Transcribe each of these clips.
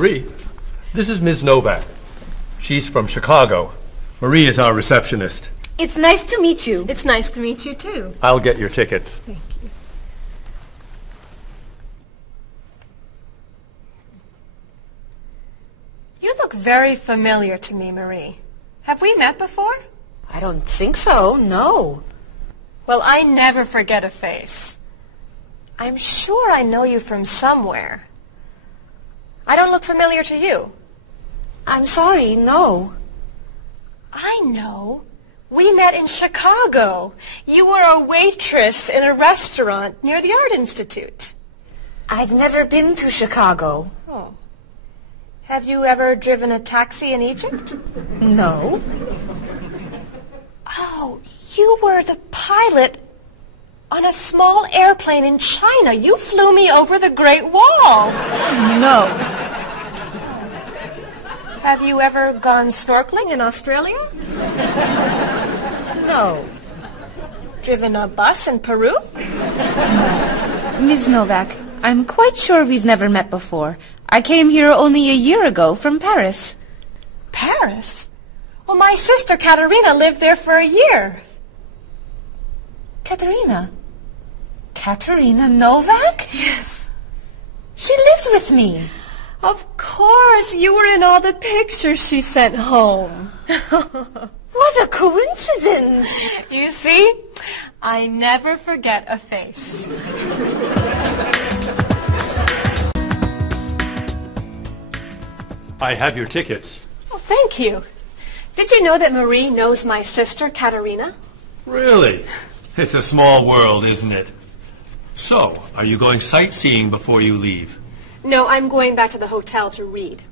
Marie, this is Ms. Novak. She's from Chicago. Marie is our receptionist. It's nice to meet you. It's nice to meet you, too. I'll get your tickets. Thank you. You look very familiar to me, Marie. Have we met before? I don't think so, no. Well, I never forget a face. I'm sure I know you from somewhere. I don't look familiar to you. I'm sorry, no. I know. We met in Chicago. You were a waitress in a restaurant near the Art Institute. I've never been to Chicago. Oh. Have you ever driven a taxi in Egypt? No. Oh, you were the pilot on a small airplane in China. You flew me over the Great Wall. No. Have you ever gone snorkeling in Australia? No. Driven a bus in Peru? Ms. Novak, I'm quite sure we've never met before. I came here only a year ago from Paris. Paris? Well, my sister Katerina lived there for a year. Katerina? Katerina Novak? Yes. She lived with me. Of course, you were in all the pictures she sent home. What a coincidence. You see, I never forget a face. I have your tickets. Oh, thank you. Did you know that Marie knows my sister, Katerina? Really? It's a small world, isn't it? So, are you going sightseeing before you leave? No, I'm going back to the hotel to read.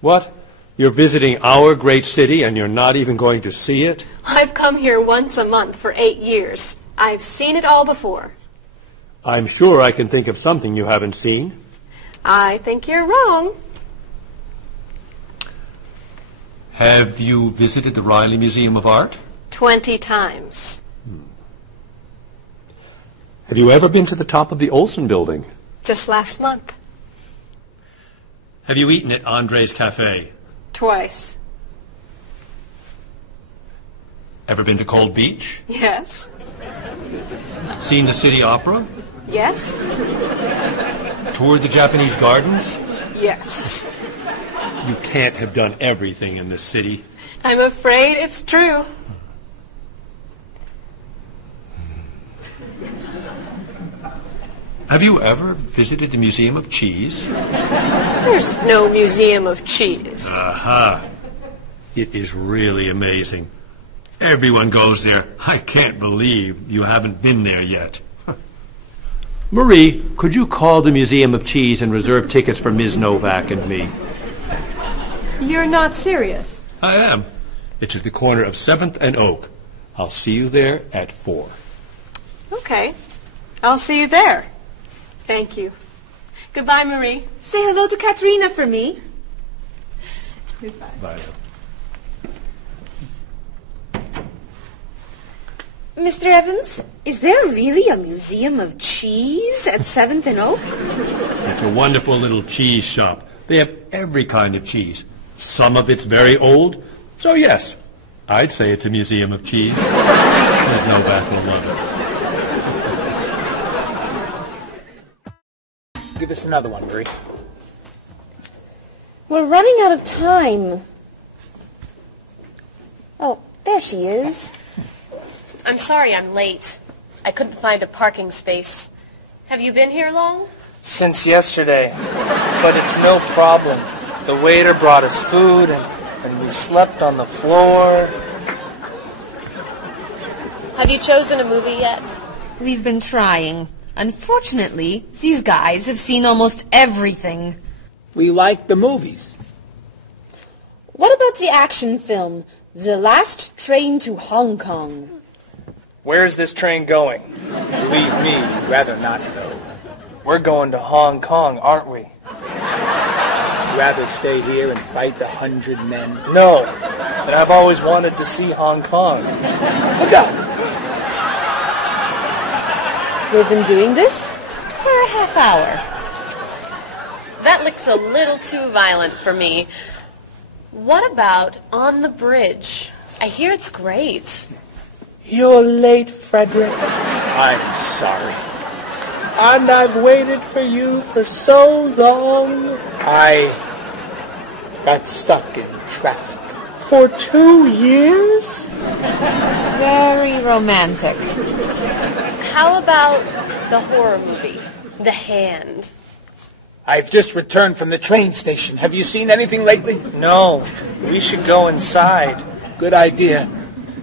What? You're visiting our great city and you're not even going to see it? I've come here once a month for 8 years. I've seen it all before. I'm sure I can think of something you haven't seen. I think you're wrong. Have you visited the Riley Museum of Art? 20 times. Have you ever been to the top of the Olsen Building? Just last month. Have you eaten at Andre's Cafe? Twice. Ever been to Cold Beach? Yes. Seen the City Opera? Yes. Toured the Japanese gardens? Yes. You can't have done everything in this city. I'm afraid it's true. Have you ever visited the Museum of Cheese? There's no museum of cheese. Aha. It is really amazing. Everyone goes there. I can't believe you haven't been there yet. Marie, could you call the Museum of Cheese and reserve tickets for Ms. Novak and me? You're not serious. I am. It's at the corner of 7th and Oak. I'll see you there at 4. Okay. I'll see you there. Thank you. Goodbye, Marie. Say hello to Katerina for me. Goodbye. Bye. Mr. Evans, is there really a museum of cheese at 7th and Oak? It's a wonderful little cheese shop. They have every kind of cheese. Some of it's very old. So yes, I'd say it's a museum of cheese. Ms. Novak will love it. Give us another one, Marie. We're running out of time. Oh, there she is. I'm sorry I'm late. I couldn't find a parking space. Have you been here long? Since yesterday. But it's no problem. The waiter brought us food, and we slept on the floor. Have you chosen a movie yet? We've been trying. Unfortunately, these guys have seen almost everything. We like the movies. What about the action film, The Last Train to Hong Kong? Where's this train going? Believe me, you'd rather not know. We're going to Hong Kong, aren't we? Rather stay here and fight the 100 men? No, but I've always wanted to see Hong Kong. Look out! We've been doing this for a half hour. That That looks a little too violent for me. What about On the Bridge? I hear it's great. You're late, Frederick. I'm sorry. And I've waited for you for so long. I got stuck in traffic for 2 years. Very romantic. How about the horror movie, The Hand? I've just returned from the train station. Have you seen anything lately? No, we should go inside. Good idea.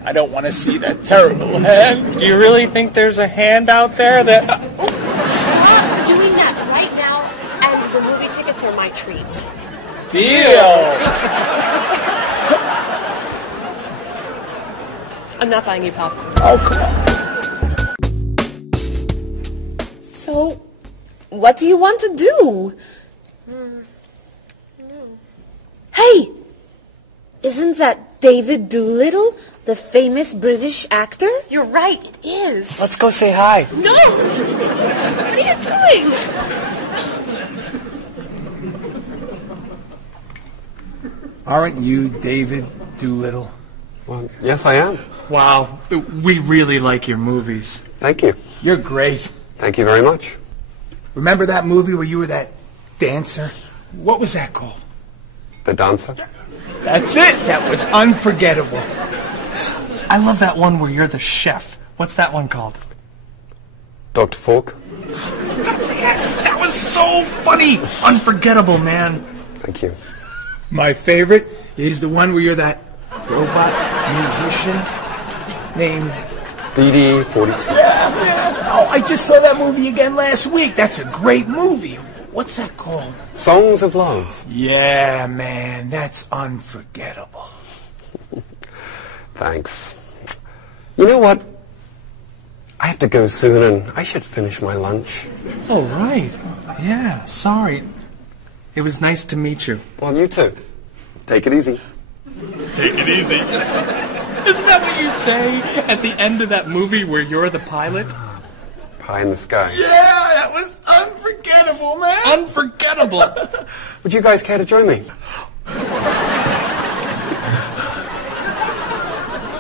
I don't want to see that terrible hand. Do you really think there's a hand out there that... Stop doing that right now, and the movie tickets are my treat. Deal! I'm not buying you popcorn. Oh, come on. So, what do you want to do? Hey! Isn't that David Doolittle, the famous British actor? You're right, it is. Let's go say hi. No! What are you doing? Aren't you David Doolittle? Well, yes, I am. Wow, we really like your movies. Thank you. You're great. Thank you very much. Remember that movie where you were that dancer? What was that called? The Dancer? That's it. That was unforgettable. I love that one where you're the chef. What's that one called? Dr. Falk? That was so funny! Unforgettable, man. Thank you. My favorite is the one where you're that robot musician named... DD-42. Oh, I just saw that movie again last week. That's a great movie. What's that called? Songs of Love. Yeah, man, that's unforgettable. Thanks. You know what? I have to go soon, and I should finish my lunch. Oh, right. Yeah, sorry. It was nice to meet you. Well, you too. Take it easy. Take it easy. Isn't that what you say at the end of that movie where you're the pilot? Pie in the sky. Yeah, that was unforgettable, man. Unforgettable. Would you guys care to join me?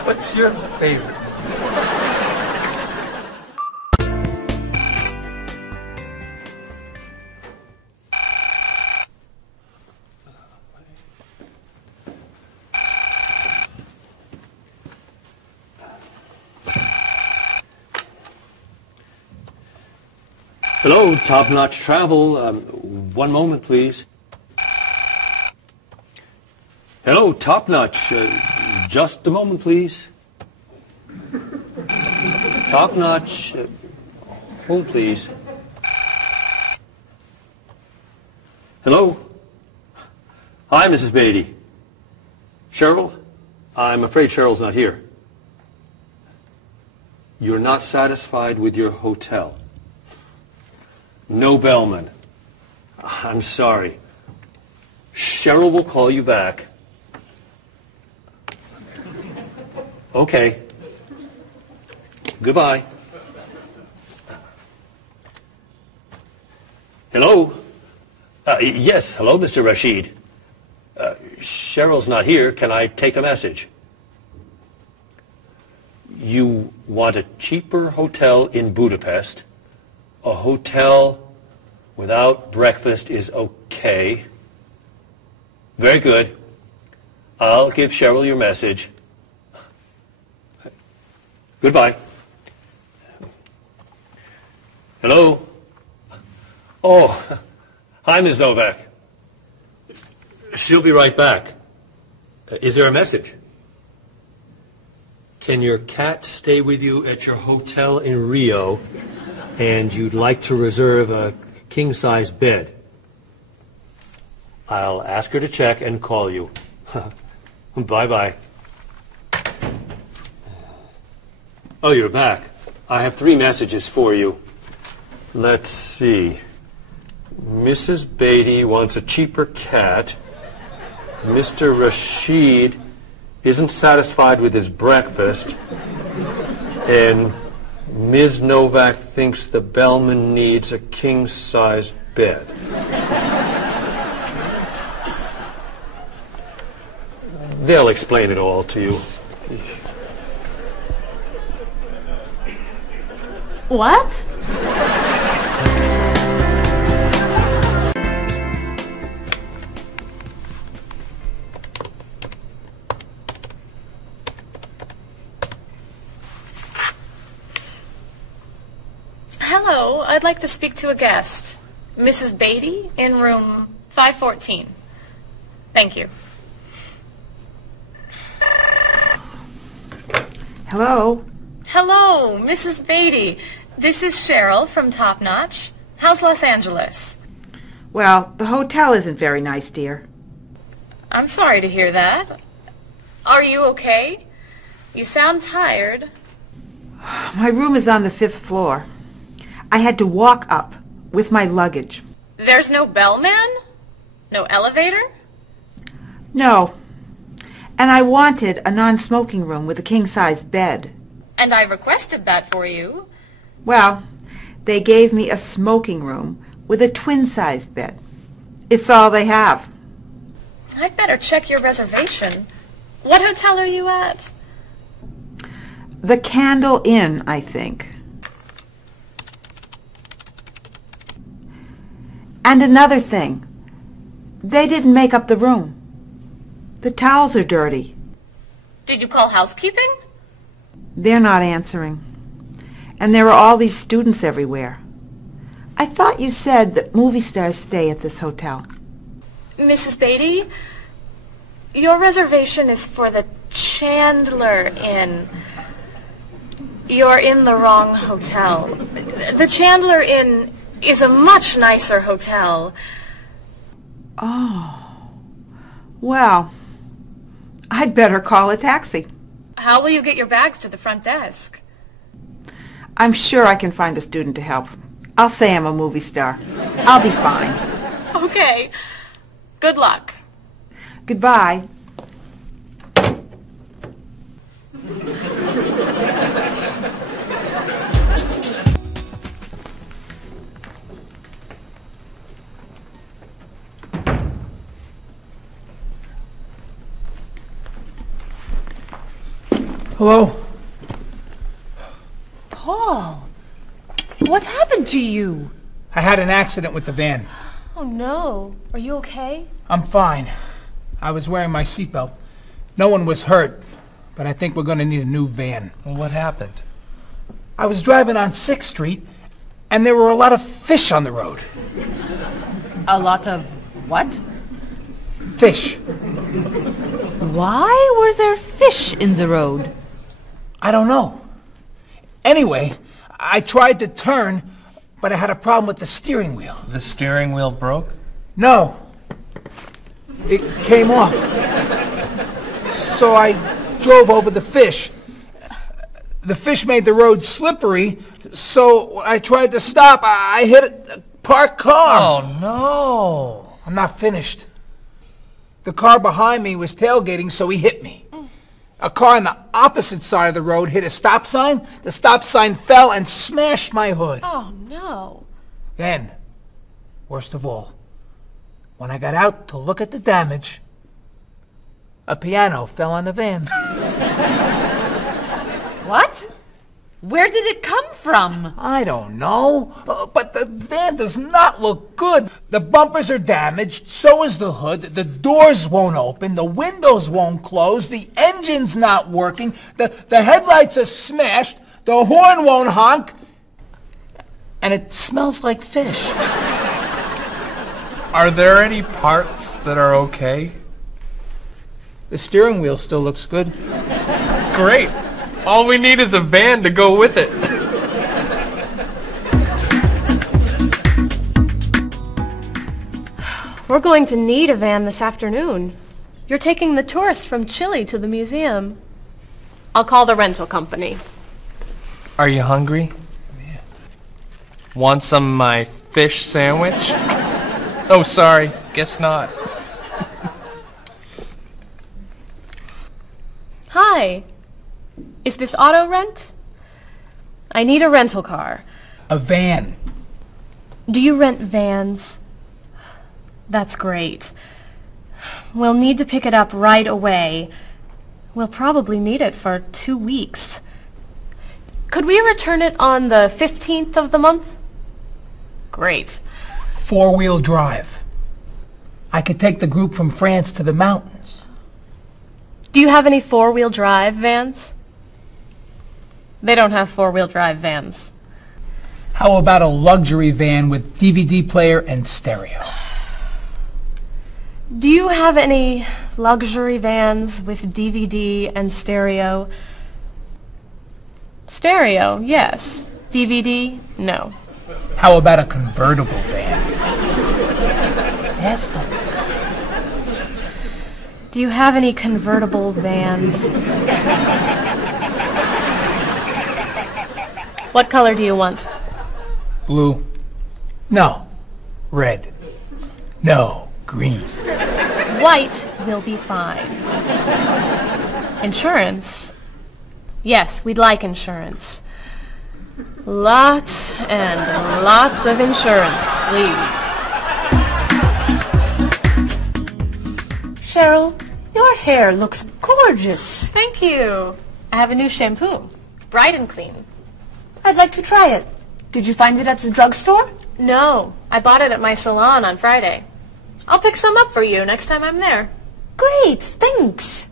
What's your favorite? Hello, Top Notch Travel. One moment, please. Hello, Top Notch. Just a moment, please. Top Notch. Hold, please. Hello? Hi, Mrs. Beatty. Cheryl? I'm afraid Cheryl's not here. You're not satisfied with your hotel? No bellman. I'm sorry. Cheryl will call you back. Okay. Goodbye. Hello? Yes, hello, Mr. Rashid. Cheryl's not here. Can I take a message? You want a cheaper hotel in Budapest? A hotel without breakfast is okay. Very good. I'll give Cheryl your message. Goodbye. Hello? Oh, hi, Ms. Novak. She'll be right back. Is there a message? Can your cat stay with you at your hotel in Rio, and you'd like to reserve a king-size bed? I'll ask her to check and call you. Bye-bye. Oh, you're back. I have 3 messages for you. Let's see. Mrs. Beatty wants a cheaper cat. Mr. Rashid isn't satisfied with his breakfast. And Ms. Novak thinks the bellman needs a king-size bed. They'll explain it all to you. What? Hello, I'd like to speak to a guest. Mrs. Beatty in room 514. Thank you. Hello? Hello, Mrs. Beatty. This is Cheryl from Top Notch. How's Los Angeles? Well, the hotel isn't very nice, dear. I'm sorry to hear that. Are you okay? You sound tired. My room is on the 5th floor. I had to walk up with my luggage. There's no bellman? No elevator? No. And I wanted a non-smoking room with a king-size bed. And I requested that for you. Well, they gave me a smoking room with a twin-sized bed. It's all they have. I'd better check your reservation. What hotel are you at? The Candle Inn, I think. And another thing. They didn't make up the room. The towels are dirty. Did you call housekeeping? They're not answering. And there are all these students everywhere. I thought you said that movie stars stay at this hotel. Mrs. Beatty, your reservation is for the Chandler Inn. You're in the wrong hotel. The Chandler Inn is a much nicer hotel. Oh. Well, I'd better call a taxi. How will you get your bags to the front desk? I'm sure I can find a student to help. I'll say I'm a movie star. I'll be fine. Okay. Good luck. Goodbye. Hello? Paul, what happened to you? I had an accident with the van. Oh no. Are you okay? I'm fine. I was wearing my seatbelt. No one was hurt, but I think we're going to need a new van. What happened? I was driving on 6th Street, and there were a lot of fish on the road. A lot of what? Fish. Why was there fish in the road? I don't know. Anyway, I tried to turn, but I had a problem with the steering wheel. The steering wheel broke? No. It came off. So I drove over the fish. The fish made the road slippery, so I tried to stop. I hit a parked car. Oh, no. I'm not finished. The car behind me was tailgating, so he hit me. A car on the opposite side of the road hit a stop sign. The stop sign fell and smashed my hood. Oh no. Then, worst of all, when I got out to look at the damage, a piano fell on the van. What? Where did it come from? I don't know, but the van does not look good. The bumpers are damaged, so is the hood, the doors won't open, the windows won't close, the engine's not working, the headlights are smashed, the horn won't honk, and it smells like fish. Are there any parts that are okay? The steering wheel still looks good. Great. All we need is a van to go with it. We're going to need a van this afternoon. You're taking the tourists from Chile to the museum. I'll call the rental company. Are you hungry? Yeah. Want some of my fish sandwich? Oh, sorry. Guess not. Hi. Is this auto rent? I need a rental car. A van. Do you rent vans? That's great. We'll need to pick it up right away. We'll probably need it for 2 weeks. Could we return it on the 15th of the month? Great. 4-wheel drive. I could take the group from France to the mountains. Do you have any 4-wheel drive vans? They don't have 4-wheel drive vans. How about a luxury van with DVD player and stereo? Do you have any luxury vans with DVD and stereo? Stereo, yes. DVD, no. How about a convertible van? Ask them. Do you have any convertible vans? What color do you want? Blue. No. Red. No. Green. White will be fine. Insurance? Yes, we'd like insurance. Lots and lots of insurance, please. Cheryl, your hair looks gorgeous. Thank you. I have a new shampoo. Bright and clean. I'd like to try it. Did you find it at the drugstore? No, I bought it at my salon on Friday. I'll pick some up for you next time I'm there. Great, thanks.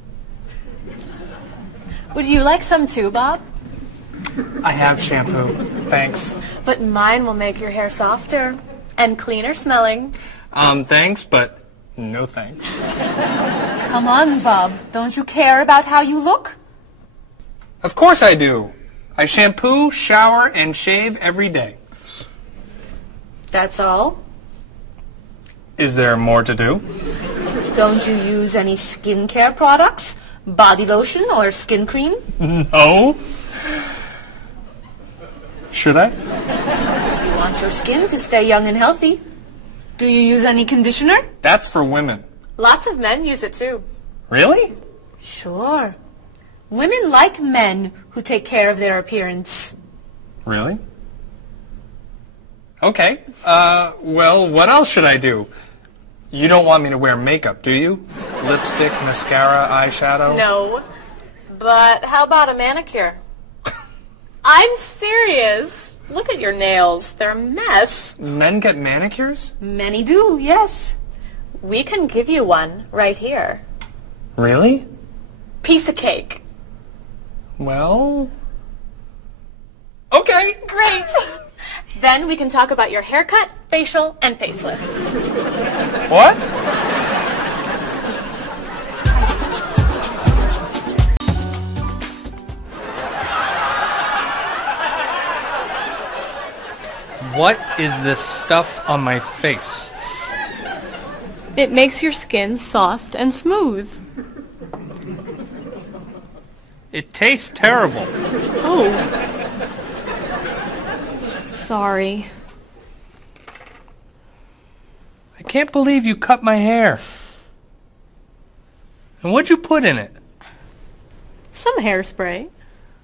Would you like some too, Bob? I have shampoo. Thanks. But mine will make your hair softer and cleaner smelling. Thanks, but no thanks. Come on, Bob. Don't you care about how you look? Of course I do. I shampoo, shower, and shave every day. That's all? Is there more to do? Don't you use any skincare products? Body lotion or skin cream? No. Should I? If you want your skin to stay young and healthy. Do you use any conditioner? That's for women. Lots of men use it too. Really? Sure. Women like men who take care of their appearance. Really? Okay. Well, what else should I do? You don't want me to wear makeup, do you? Lipstick, mascara, eyeshadow? No. But how about a manicure? I'm serious. Look at your nails. They're a mess. Men get manicures? Many do, yes. We can give you one right here. Really? Piece of cake. Well... Okay. Great. Then we can talk about your haircut, facial, and facelift. What? What is this stuff on my face? It makes your skin soft and smooth. It tastes terrible. Oh. Sorry. I can't believe you cut my hair. And what'd you put in it? Some hairspray.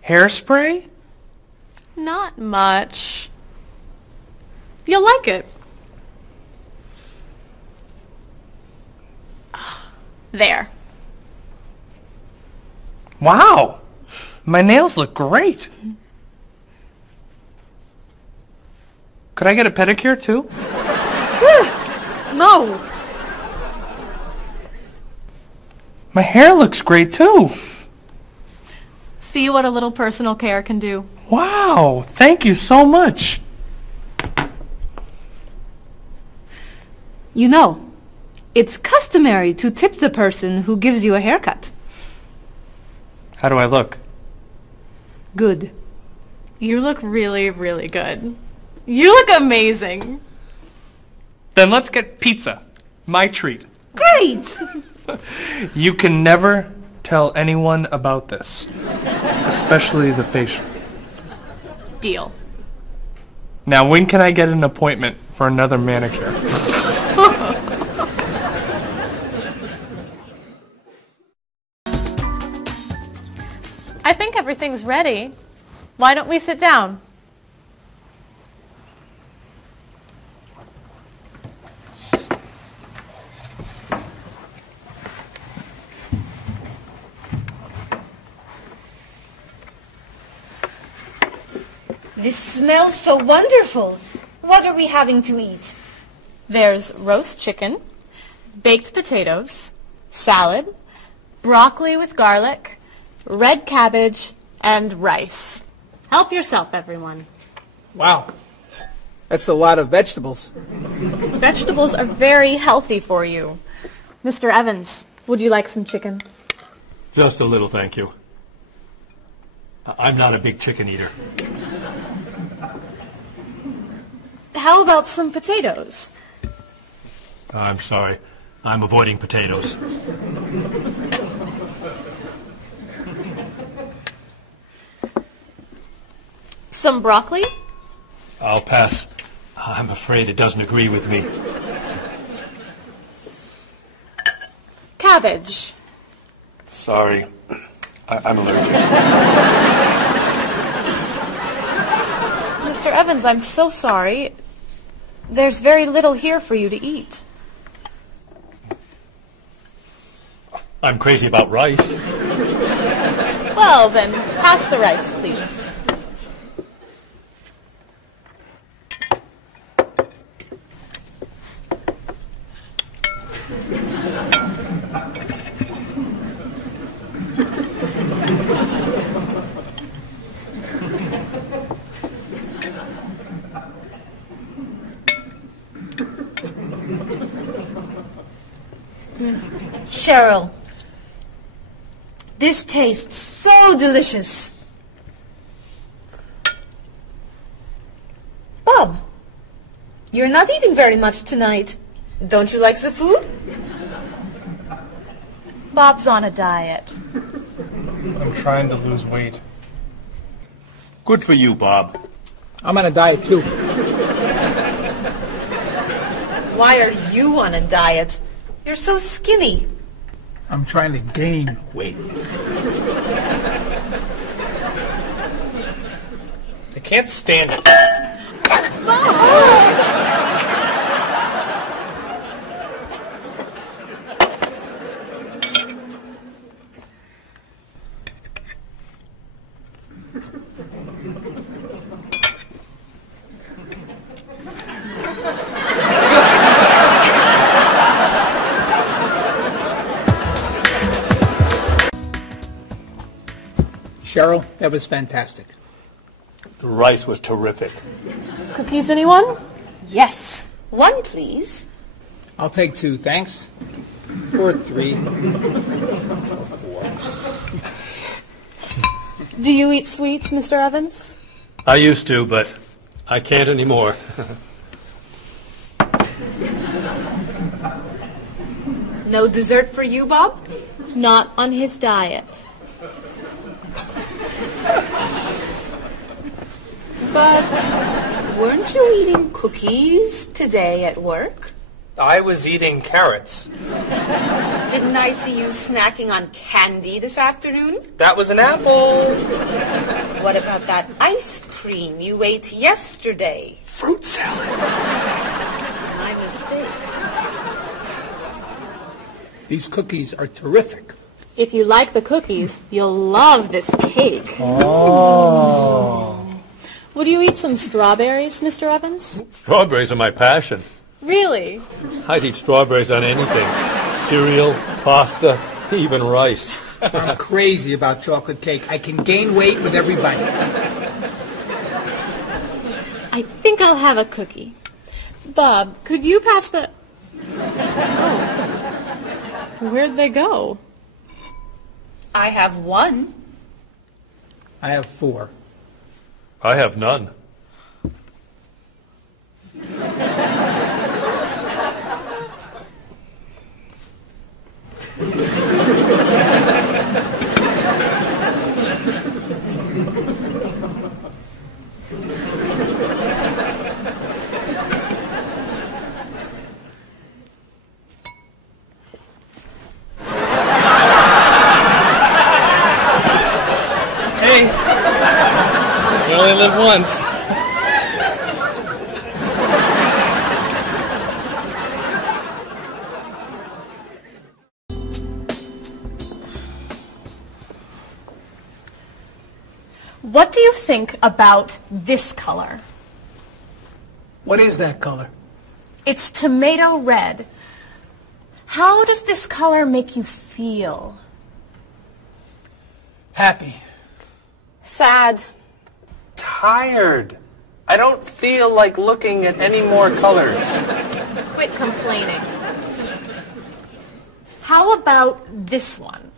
Hairspray? Not much. You'll like it. There. Wow! My nails look great. Could I get a pedicure too? No. My hair looks great too. See what a little personal care can do. Wow! Thank you so much. You know, it's customary to tip the person who gives you a haircut. How do I look? Good. You look really, really good. You look amazing. Then let's get pizza. My treat. Great! You can never tell anyone about this. Especially the facial. Deal. Now, when can I get an appointment for another manicure? I think everything's ready. Why don't we sit down? This smells so wonderful. What are we having to eat? There's roast chicken, baked potatoes, salad, broccoli with garlic, red cabbage, and rice. Help yourself, everyone. Wow. That's a lot of vegetables. Vegetables are very healthy for you. Mr. Evans, would you like some chicken? Just a little, thank you. I'm not a big chicken eater. How about some potatoes? I'm sorry. I'm avoiding potatoes. Some broccoli? I'll pass. I'm afraid it doesn't agree with me. Cabbage? Sorry. I'm allergic. Mr. Evans, I'm so sorry. There's very little here for you to eat. I'm crazy about rice. Well, then, pass the rice, please. Cheryl, this tastes so delicious. Bob, you're not eating very much tonight. Don't you like the food? Bob's on a diet. I'm trying to lose weight. Good for you, Bob. I'm on a diet, too. Why are you on a diet? You're so skinny. I'm trying to gain weight. I can't stand it. Cheryl, that was fantastic. The rice was terrific. Cookies, anyone? Yes. One, please. I'll take 2, thanks. Or 3. Do you eat sweets, Mr. Evans? I used to, but I can't anymore. No dessert for you, Bob? Not on his diet. But weren't you eating cookies today at work? I was eating carrots. Didn't I see you snacking on candy this afternoon? That was an apple. What about that ice cream you ate yesterday? Fruit salad. My mistake. These cookies are terrific. If you like the cookies, you'll love this cake. Oh. Would you eat some strawberries, Mr. Evans? Strawberries are my passion. Really? I'd eat strawberries on anything. Cereal, pasta, even rice. I'm crazy about chocolate cake. I can gain weight with every bite. I think I'll have a cookie. Bob, could you pass the... Oh. Where'd they go? I have 1. I have 4. I have none. Hey, you only live once. What do you think about this color? What is that color? It's tomato red. How does this color make you feel? Happy. Sad. Tired. I don't feel like looking at any more colors. Quit complaining. How about this one?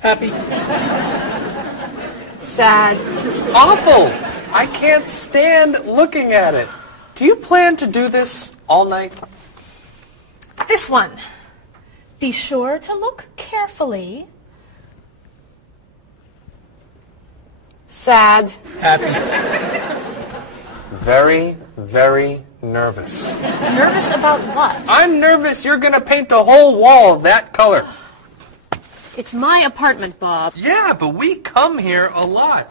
Happy. Sad. Awful. I can't stand looking at it. Do you plan to do this all night? This one. Be sure to look carefully. Sad. Happy. Very, very nervous. Nervous about what? I'm nervous you're going to paint a whole wall that color. It's my apartment, Bob. Yeah, but we come here a lot.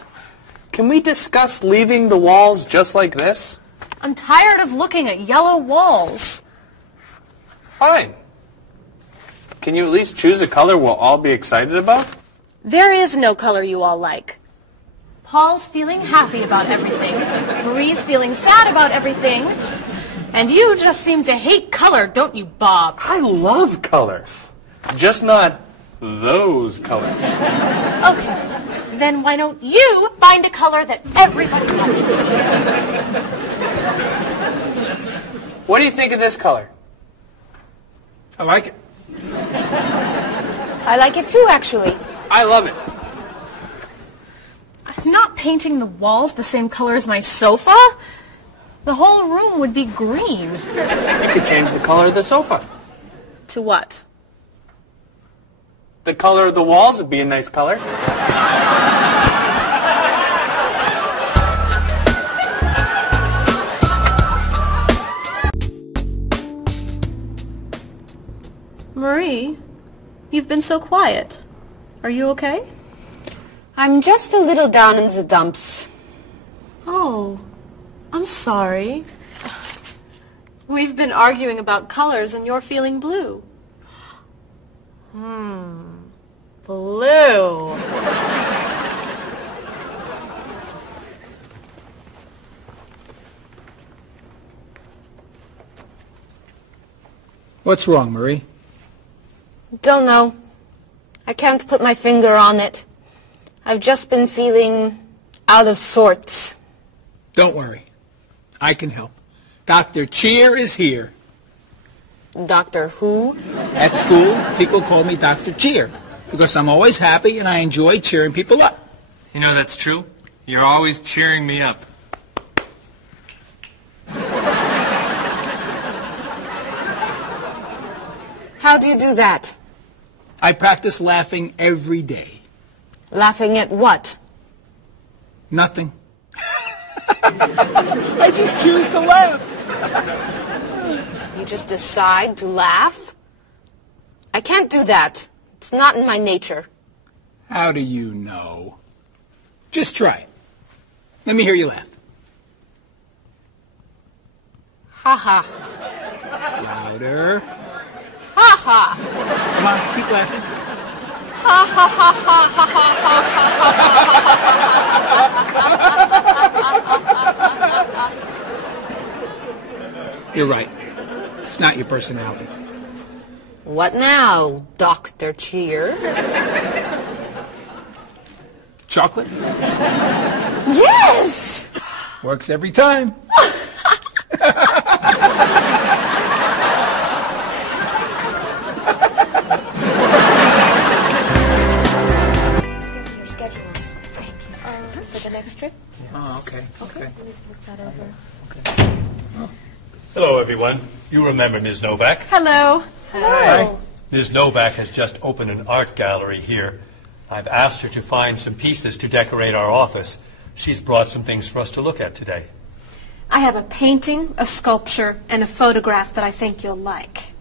Can we discuss leaving the walls just like this? I'm tired of looking at yellow walls. Fine. Can you at least choose a color we'll all be excited about? There is no color you all like. Paul's feeling happy about everything. Marie's feeling sad about everything. And you just seem to hate color, don't you, Bob? I love color. Just not those colors. Okay. Then why don't you find a color that everybody likes? What do you think of this color? I like it. I like it too, actually. I love it. I'm not painting the walls the same color as my sofa. The whole room would be green. You could change the color of the sofa. To what? The color of the walls would be a nice color. Marie, you've been so quiet. Are you okay? I'm just a little down in the dumps. Oh, I'm sorry. We've been arguing about colors and you're feeling blue. Blue. What's wrong, Marie? Don't know. I can't put my finger on it. I've just been feeling out of sorts. Don't worry. I can help. Dr. Cheer is here. Doctor who? At school, people call me Dr. Cheer because I'm always happy and I enjoy cheering people up. You know that's true. You're always cheering me up. How do you do that? I practice laughing every day. Laughing at what? Nothing. I just choose to laugh. You just decide to laugh? I can't do that. It's not in my nature. How do you know? Just try it. Let me hear you laugh. Ha ha. Louder. Ha ha. Come on, keep laughing. Ha ha ha ha ha ha ha. You're right. It's not your personality. What now, Dr. Cheer? Chocolate? Yes! Works every time. Your schedules. For the next trip? Oh, okay. Okay. Look that over. Hello, everyone. You remember Ms. Novak? Hello. Hello. Ms. Novak has just opened an art gallery here. I've asked her to find some pieces to decorate our office. She's brought some things for us to look at today. I have a painting, a sculpture, and a photograph that I think you'll like.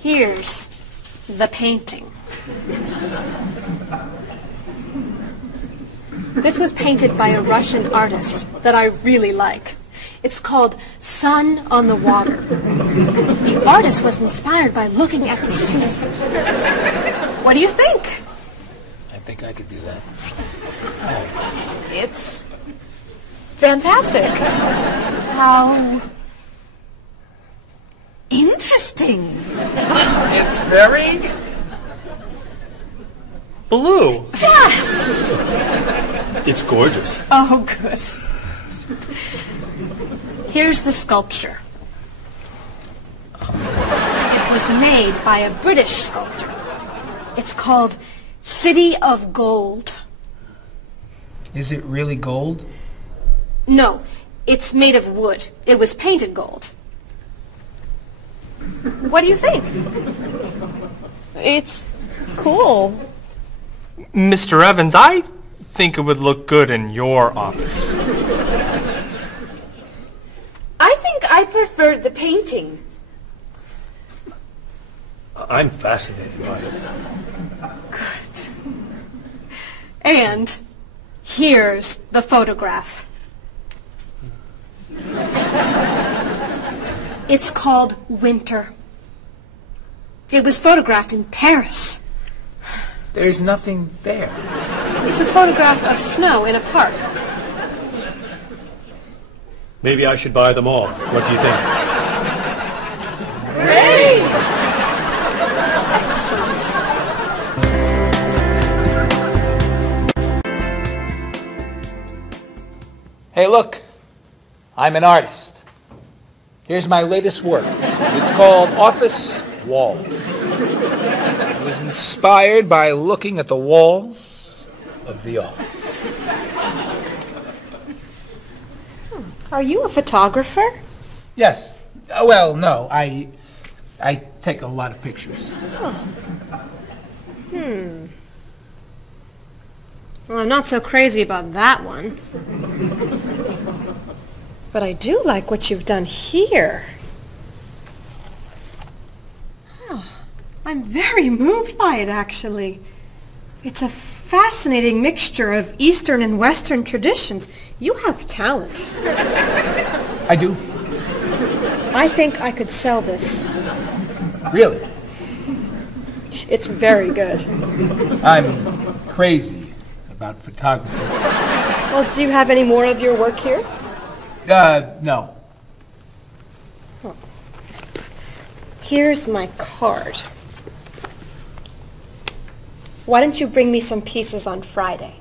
Here's the painting. This was painted by a Russian artist that I really like. It's called Sun on the Water. The artist was inspired by looking at the sea. What do you think? I think I could do that. It's fantastic. How interesting. It's very blue. Yes. It's gorgeous. Oh, good. Here's the sculpture. It was made by a British sculptor. It's called City of Gold. Is it really gold? No, it's made of wood. It was painted gold. What do you think? It's cool. Mr. Evans, I think it would look good in your office. I think I preferred the painting. I'm fascinated by it. Good. And here's the photograph. It's called Winter. It was photographed in Paris. There's nothing there. It's a photograph of snow in a park. Maybe I should buy them all. What do you think? Great! Hey, look. I'm an artist. Here's my latest work. It's called Office Walls. It was inspired by looking at the walls of the office. Are you a photographer? Yes. Well, no. I take a lot of pictures. Well, I'm not so crazy about that one. But I do like what you've done here. Oh, I'm very moved by it, actually. It's a fascinating mixture of Eastern and Western traditions. You have talent. I do. I think I could sell this. Really? It's very good. I'm crazy about photography. Well, do you have any more of your work here? No. Here's my card. Why don't you bring me some pieces on Friday?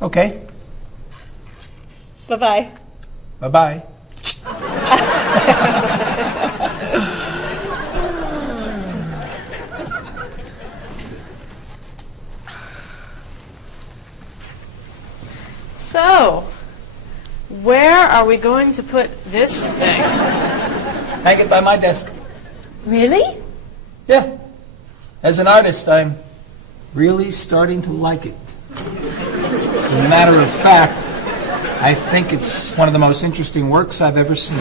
Okay. Bye-bye. Bye-bye. So, where are we going to put this thing? Hang it by my desk. Really? Yeah. As an artist, I'm really starting to like it. As a matter of fact, I think it's one of the most interesting works I've ever seen.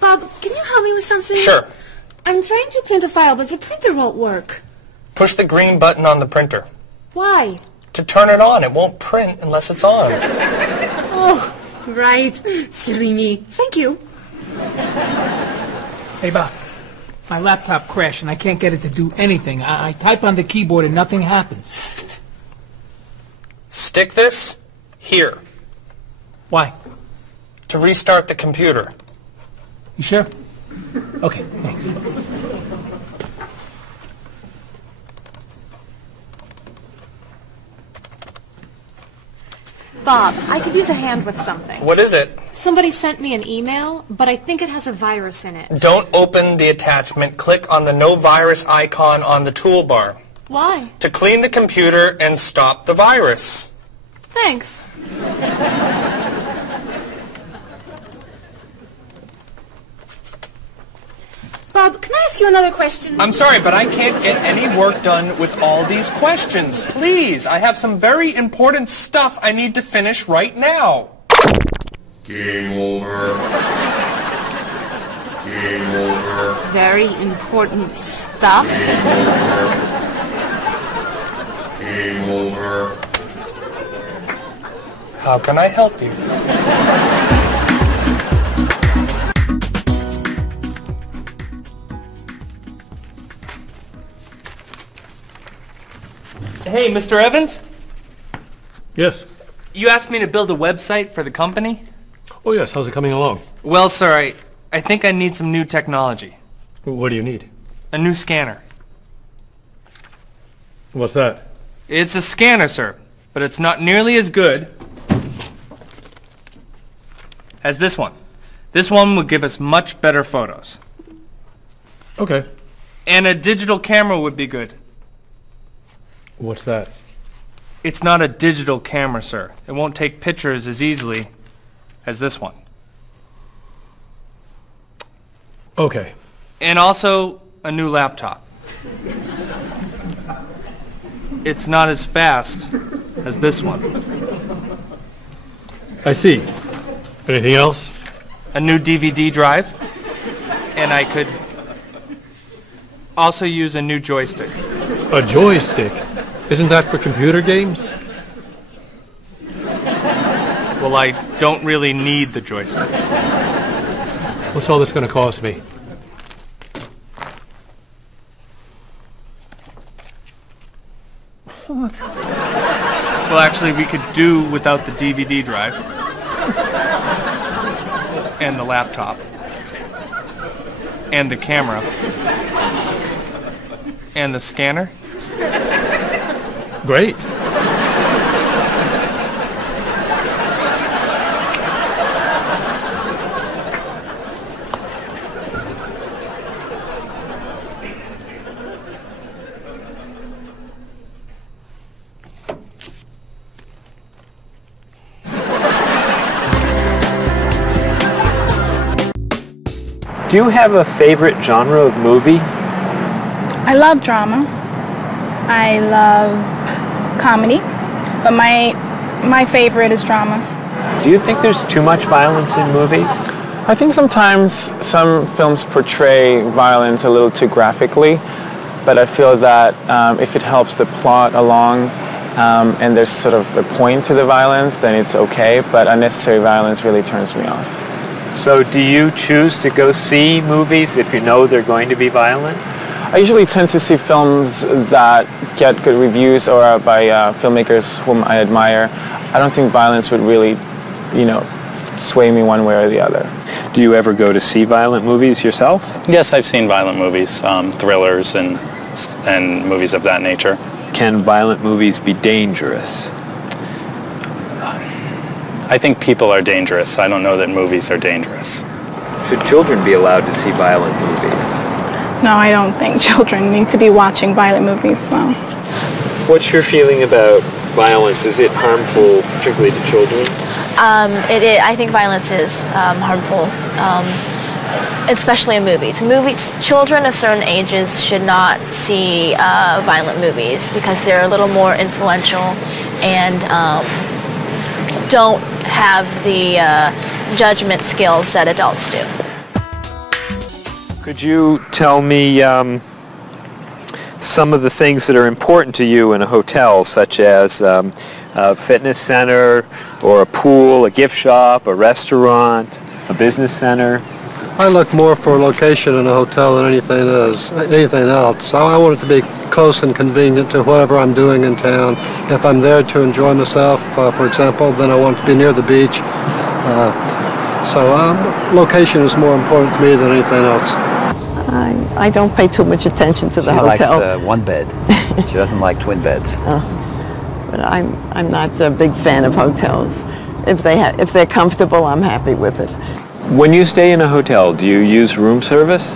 Bob, can you help me with something? Sure. I'm trying to print a file, but the printer won't work. Push the green button on the printer. Why? To turn it on. It won't print unless it's on. Oh, right. Silly me. Thank you. Hey, Bob. My laptop crashed and I can't get it to do anything. I type on the keyboard and nothing happens. Stick this here Why? to restart the computer. You sure? Okay, thanks. Bob, I could use a hand with something. What is it? Somebody sent me an email, but I think it has a virus in it. Don't open the attachment. Click on the no virus icon on the toolbar Why? to clean the computer and stop the virus. Thanks. Bob, can I ask you another question? I'm sorry, but I can't get any work done with all these questions. Please, I have some very important stuff I need to finish right now. Game over. Game over. very important stuff. Game over. How can I help you? Hey, Mr. Evans? Yes. You asked me to build a website for the company? Oh, yes. How's it coming along? Well, sir, I think I need some new technology. What do you need? A new scanner. What's that? It's a scanner, sir, but it's not nearly as good as this one. This one will give us much better photos. Okay. And a digital camera would be good. What's that? It's not a digital camera, sir. It won't take pictures as easily as this one. Okay. And also a new laptop. It's not as fast as this one. I see. Anything else? A new DVD drive. And I could also use a new joystick. A joystick? Isn't that for computer games? Well, I don't really need the joystick. What's all this going to cost me? What? Well, actually, we could do without the DVD drive. And the laptop. And the camera. And the scanner. Great. Do you have a favorite genre of movie? I love drama. I love comedy, but my favorite is drama. Do you think there's too much violence in movies? I think sometimes some films portray violence a little too graphically, but I feel that if it helps the plot along and there's sort of a point to the violence, then it's okay, but unnecessary violence really turns me off. So do you choose to go see movies if you know they're going to be violent? I usually tend to see films that get good reviews or are by filmmakers whom I admire. I don't think violence would really, sway me one way or the other. Do you ever go to see violent movies yourself? Yes, I've seen violent movies, thrillers and movies of that nature. Can violent movies be dangerous? I think people are dangerous. I don't know that movies are dangerous. Should children be allowed to see violent movies? No, I don't think children need to be watching violent movies, no. What's your feeling about violence? Is it harmful, particularly to children? I think violence is harmful, especially in movies. Children of certain ages should not see violent movies because they're a little more influential and don't have the judgment skills that adults do. Could you tell me some of the things that are important to you in a hotel, such as a fitness center, or a pool, a gift shop, a restaurant, a business center? I look more for a location in a hotel than anything else. I want it to be close and convenient to whatever I'm doing in town. If I'm there to enjoy myself, for example, then I want to be near the beach. So location is more important to me than anything else. I don't pay too much attention to the hotel. She likes one bed. She doesn't like twin beds. But I'm not a big fan of hotels. If they're comfortable, I'm happy with it. When you stay in a hotel, do you use room service?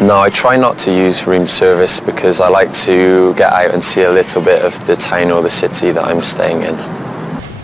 No, I try not to use room service because I like to get out and see a little bit of the town or the city that I'm staying in.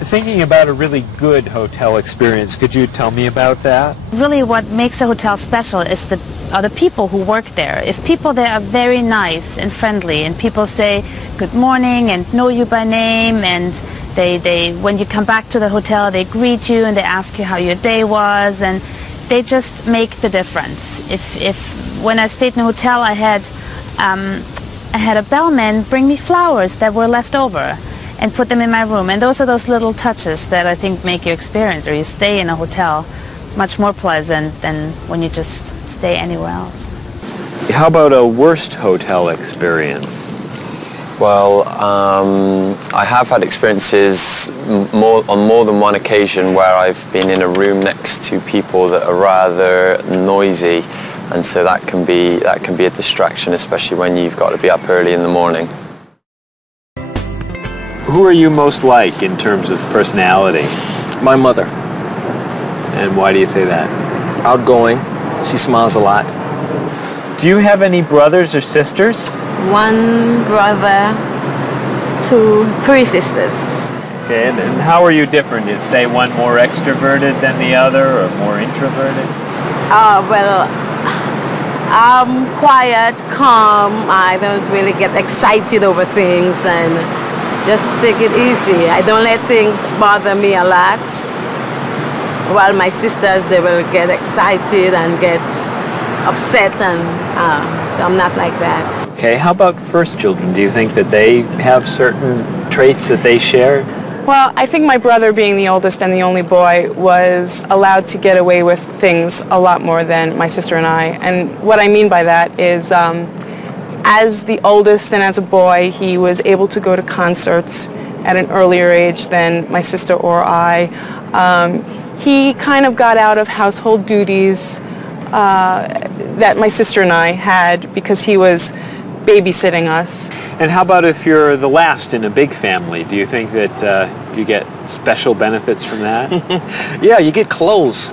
Thinking about a really good hotel experience, could you tell me about that? Really what makes a hotel special is are the people who work there. If people there are very nice and friendly and people say good morning and know you by name, and they when you come back to the hotel they greet you and they ask you how your day was, and they just make the difference. If when I stayed in a hotel, I had a bellman bring me flowers that were left over and put them in my room. And those are those little touches that I think make your experience, or you stay in a hotel, much more pleasant than when you just stay anywhere else. How about a worst hotel experience? Well, I have had experiences on more than one occasion where I've been in a room next to people that are rather noisy, and so that can be a distraction, especially when you've got to be up early in the morning. Who are you most like in terms of personality? My mother. And why do you say that? Outgoing. She smiles a lot. Do you have any brothers or sisters? One brother, 3 sisters. Okay, and how are you different? Is, say, one more extroverted than the other, or more introverted? Well, I'm quiet, calm. I don't really get excited over things and just take it easy. I don't let things bother me a lot. While my sisters, they will get excited and get upset, and so I'm not like that. Okay, how about first children? Do you think that they have certain traits that they share? Well, I think my brother, being the oldest and the only boy, was allowed to get away with things a lot more than my sister and I. And what I mean by that is, as the oldest and as a boy, he was able to go to concerts at an earlier age than my sister or I. He kind of got out of household duties that my sister and I had because he was babysitting us. And how about if you're the last in a big family? Do you think that you get special benefits from that? Yeah, you get clothes.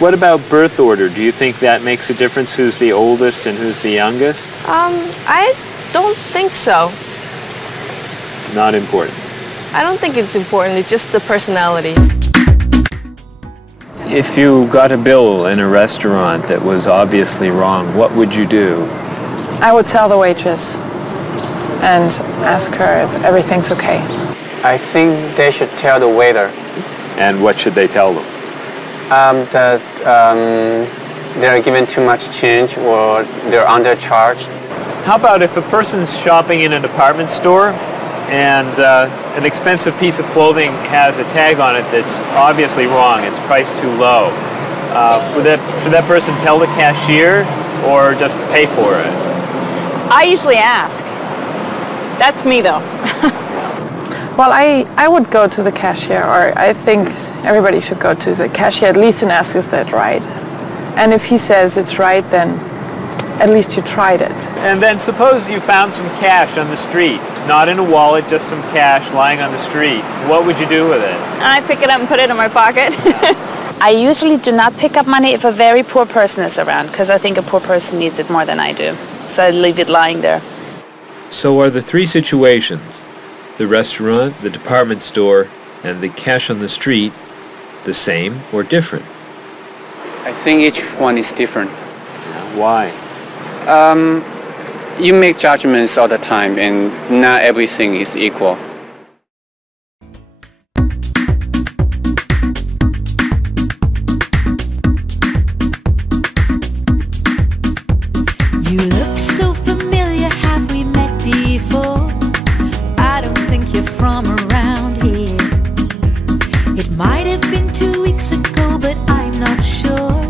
What about birth order? Do you think that makes a difference who's the oldest and who's the youngest? I don't think so. Not important. I don't think it's important. It's just the personality. If you got a bill in a restaurant that was obviously wrong, what would you do? I would tell the waitress and ask her if everything's okay. I think they should tell the waiter. And what should they tell them? That they're given too much change or they're undercharged. How about if a person's shopping in a department store and an expensive piece of clothing has a tag on it that's obviously wrong, it's priced too low. Should that person tell the cashier or just pay for it? I usually ask. That's me though. Well, I would go to the cashier, or I think everybody should go to the cashier at least and ask, is that right? And if he says it's right, then at least you tried it. And then suppose you found some cash on the street, not in a wallet, just some cash lying on the street. What would you do with it? I pick it up and put it in my pocket. I usually do not pick up money if a very poor person is around, because I think a poor person needs it more than I do. So I leave it lying there. So are the 3 situations, the restaurant, the department store, and the cash on the street, the same or different? I think each one is different. Why? You make judgments all the time, and not everything is equal. You look so familiar, have we met before? I don't think you're from around here. It might have been 2 weeks ago, but I'm not sure.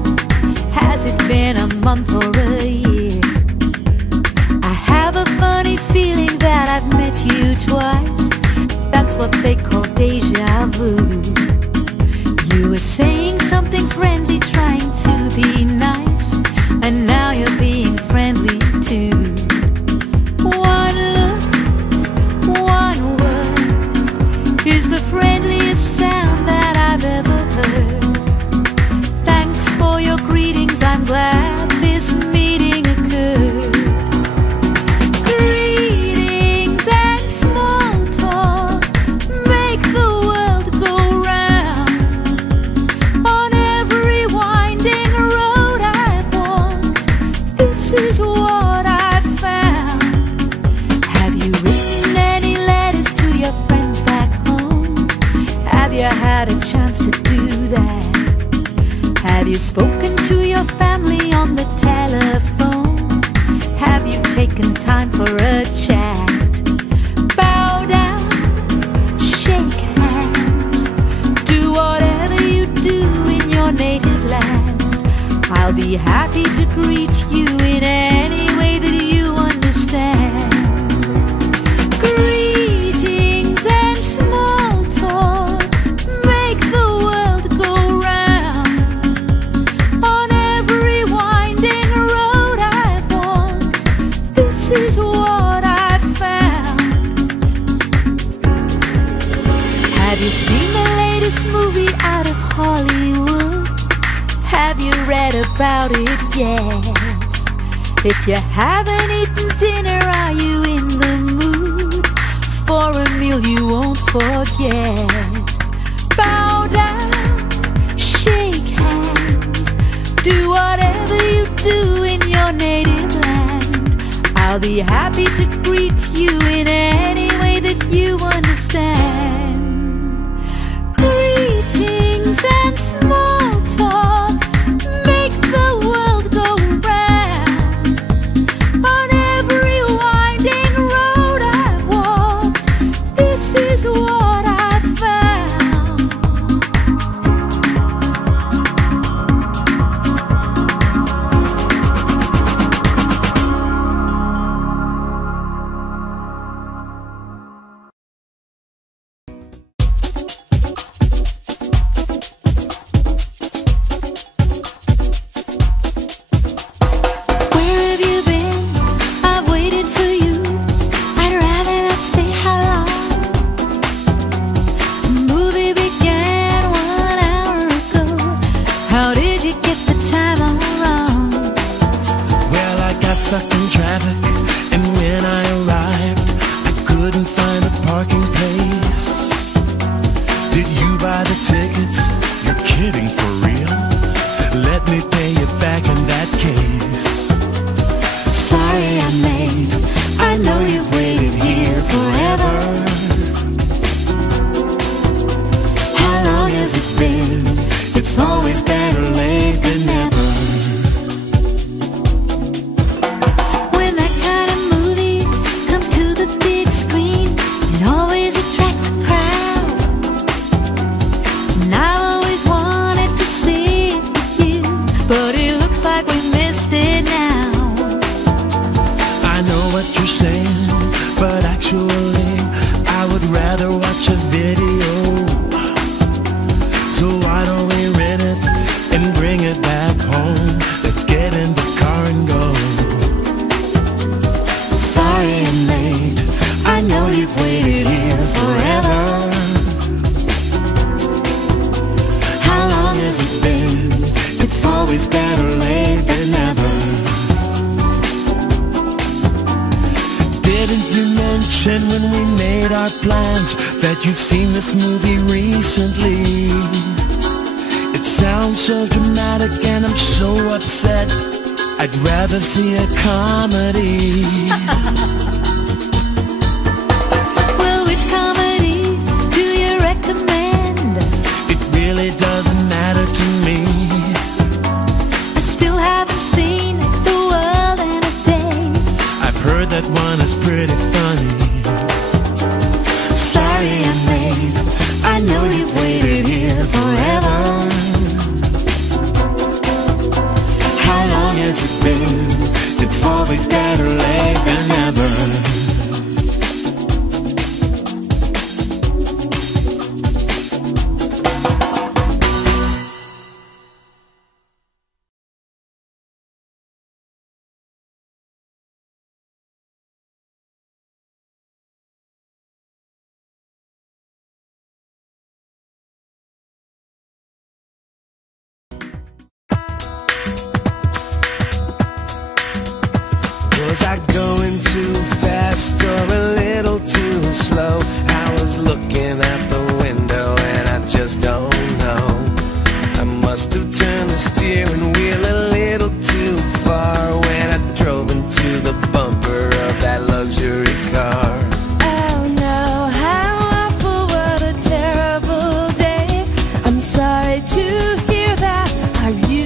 Has it been a month or a year? I have a funny feeling that I've met you twice. That's what they call deja vu. You were saying something friendly, trying to be nice, and now you're being friendly too. One look, one word is the friendliest sound that I've ever heard. Thanks for your greetings, I'm glad this meeting occurred. Greetings and small talk make the world go round. On every winding road I've walked, this is what I've found. Have you written any letters to your friends back home? Have you had a chance to do that? Have Have you spoken to your family on the telephone? Have you taken time for a chat? Bow down, shake hands, do whatever you do in your native land. I'll be happy to greet you in any way that you understand. Greetings and small talk make the world go round. On every winding road I've walked, this is what I've found. Have you seen the latest movie out of Hollywood? Have you read about it yet? If you haven't eaten dinner, are you in the mood for a meal you won't forget? Bow down, shake hands, do whatever you do in your native land. I'll be happy to greet you in any way that you understand. Greetings and small talk make the world go round. On every winding road I've walked, this is what I've found. Where have you been? I've waited for you. I'd rather not say how long. The movie began 1 hour ago. How did you get the time all wrong? Well, I got stuck in traffic, and when I arrived, I couldn't find a parking place. Did you buy the tickets? You're kidding, for real? Let me pay you back in that case. Sorry I'm late. I know you've waited here forever. How long has it been? It's always better late than never. When that kind of movie comes to the big screen, it always attracts a crowd. And I always wanted to see it with you, but it looks like we missed it now. I know what you're saying, but actually, I would rather watch a video. So why don't we rent it and bring it back home? Let's get in the car and go. Sorry I'm late. I know you've waited here forever. How long has it been? It's always better late than never. Didn't you mention when we made our plans that you've seen this movie recently? It sounds so dramatic and I'm so upset. I'd rather see a comedy. Well, which comedy do you recommend? It really doesn't matter to me. I still haven't seen The World and a Day. I've heard that one is pretty funny. Sorry I'm late. I know you've waited here forever. How long has it been? It's always better late than never. Was I going too fast or a little too slow? I was looking out the window and I just don't know. I must have turned the steering wheel a little too far when I drove into the bumper of that luxury car. Oh no, how awful, what a terrible day. I'm sorry to hear that. Are you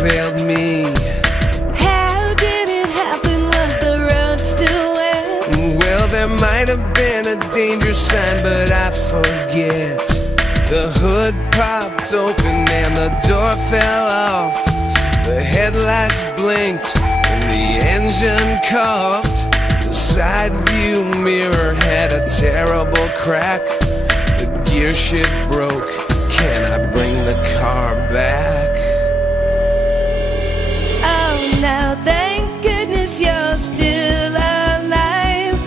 failed me. How did it happen? Was the road still wet? Well, there might have been a danger sign, but I forget. The hood popped open and the door fell off. The headlights blinked and the engine coughed. The side view mirror had a terrible crack. The gear shift broke. Can I bring the car back? Oh no, thank goodness you're still alive.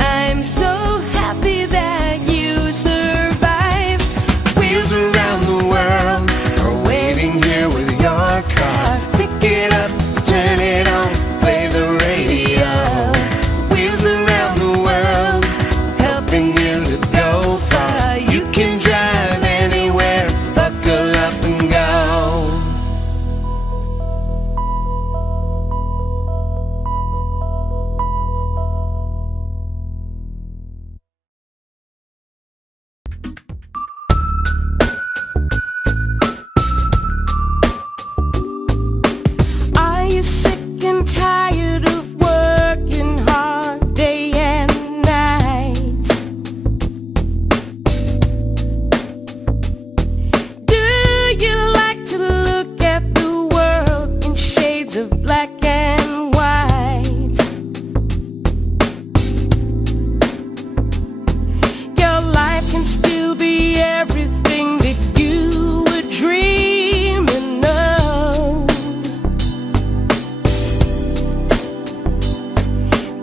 I'm so happy that you survived. Wheels around the world are waiting here with your car. Pick it up, turn it on, play the radio. Wheels around the world, helping you to go far. You can drive anywhere, buckle up and go. Are you sick and tired of working hard day and night? Do you like to look at the world in shades of black and white? Your life can still be everything that you were dreaming of.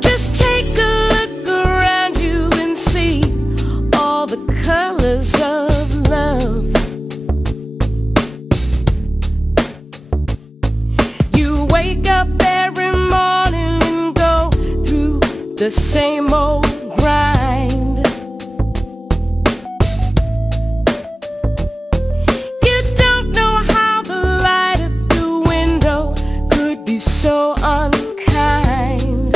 Just take a look around you and see all the colors of love. You wake up every morning and go through the same old grind. You don't know how the light at the window could be so unkind.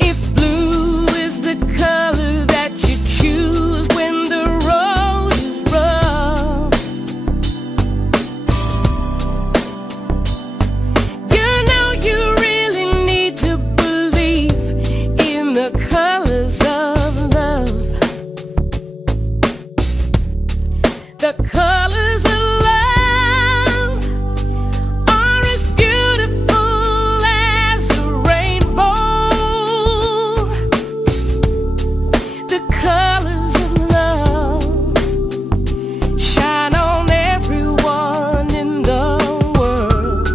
If blue is the color that you choose when the road is rough, you know you really need to believe in the colors of love. The colors of love are as beautiful as a rainbow. The colors of love shine on everyone in the world.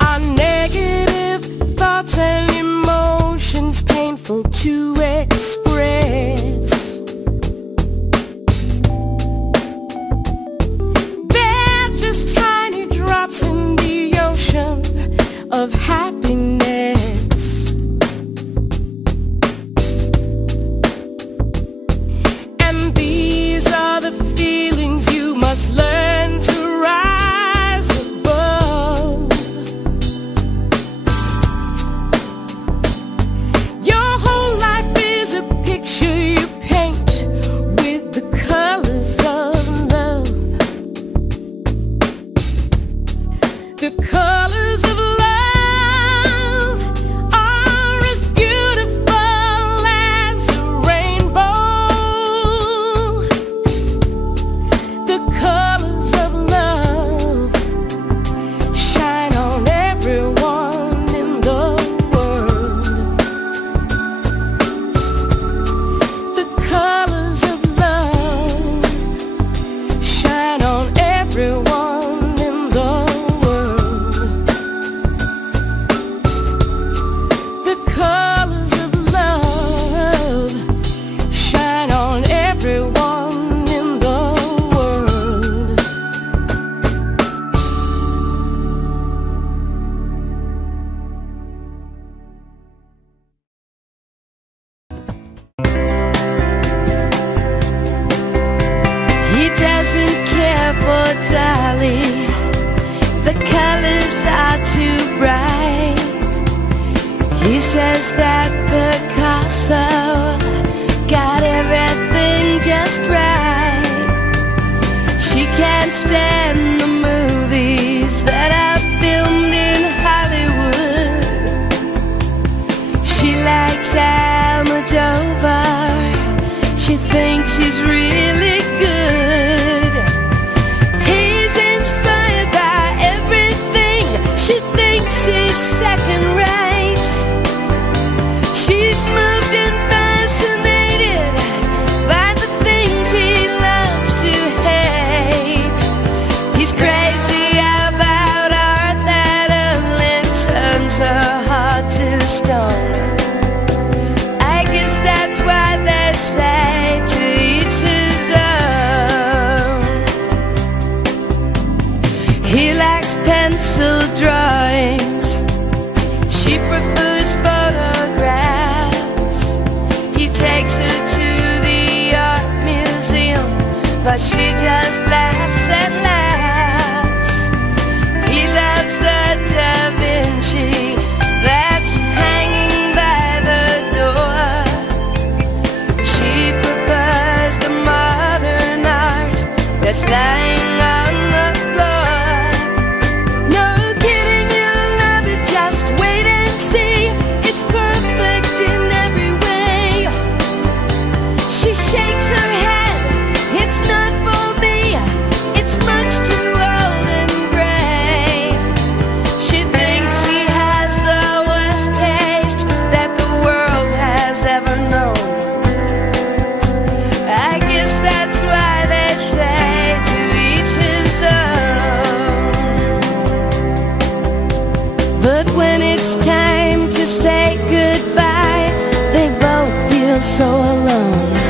Our negative thoughts and emotions painful to express. They're just tiny drops in the ocean of happiness. And these are the feelings you must learn to rise above. Your whole life is a picture you paint with the colors of love. The colors of love are as beautiful as a rainbow. The colors of love shine on everyone in the world. The colors of love shine on everyone in the world. The colors of love shine on everyone in the world. He doesn't care for Dolly. The colors are too bright. He says that Picasso got it She thinks he's really good. He's inspired by everything. She thinks he's second rate. She's moved and fascinated by the things he loves to hate. He's crazy about art that only turns her heart to stone. I guess that's why they say to each his own. He likes pencil drawings. She prefers photographs. He takes her to the art museum, but she just laughs and laughs. He loves the Da Vinci that's hanging by the door. She prefers the modern art that's lying on the floor. No kidding, you'll love it, just wait and see. It's perfect in every way. She shakes her head, it's not for me. It's much too old and gray. She thinks he has the worst taste that the world has ever known. I guess that's why they say to each his own. But when it's time to say goodbye, they both feel so alone.